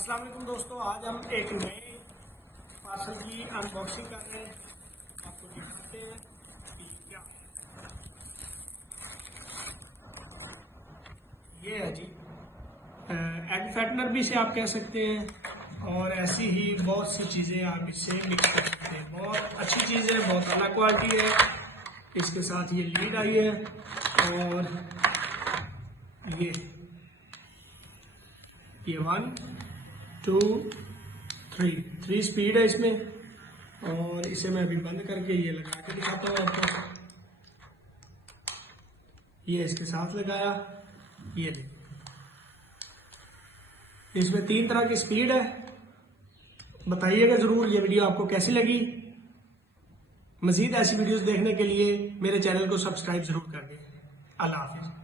अस्सलाम वालेकुम दोस्तों, आज हम एक नए पार्सल की अनबॉक्सिंग कर रहे हैं। आपको दिखाते हैं कि क्या ये है जी। एग फैटनर भी इसे आप कह सकते हैं और ऐसी ही बहुत सी चीज़ें आप इससे मिक्स कर सकते हैं। बहुत अच्छी चीज़ है, बहुत अलग क्वालिटी है। इसके साथ ये लीड आई है और ये 1 2 3 स्पीड है इसमें। और इसे मैं अभी बंद करके ये लगा के दिखाता हूँ आपको। ये इसके साथ लगाया, ये देखिए इसमें 3 तरह की स्पीड है। बताइएगा जरूर ये वीडियो आपको कैसी लगी। मजीद ऐसी वीडियोस देखने के लिए मेरे चैनल को सब्सक्राइब जरूर कर दें। अल्लाह हाफिज।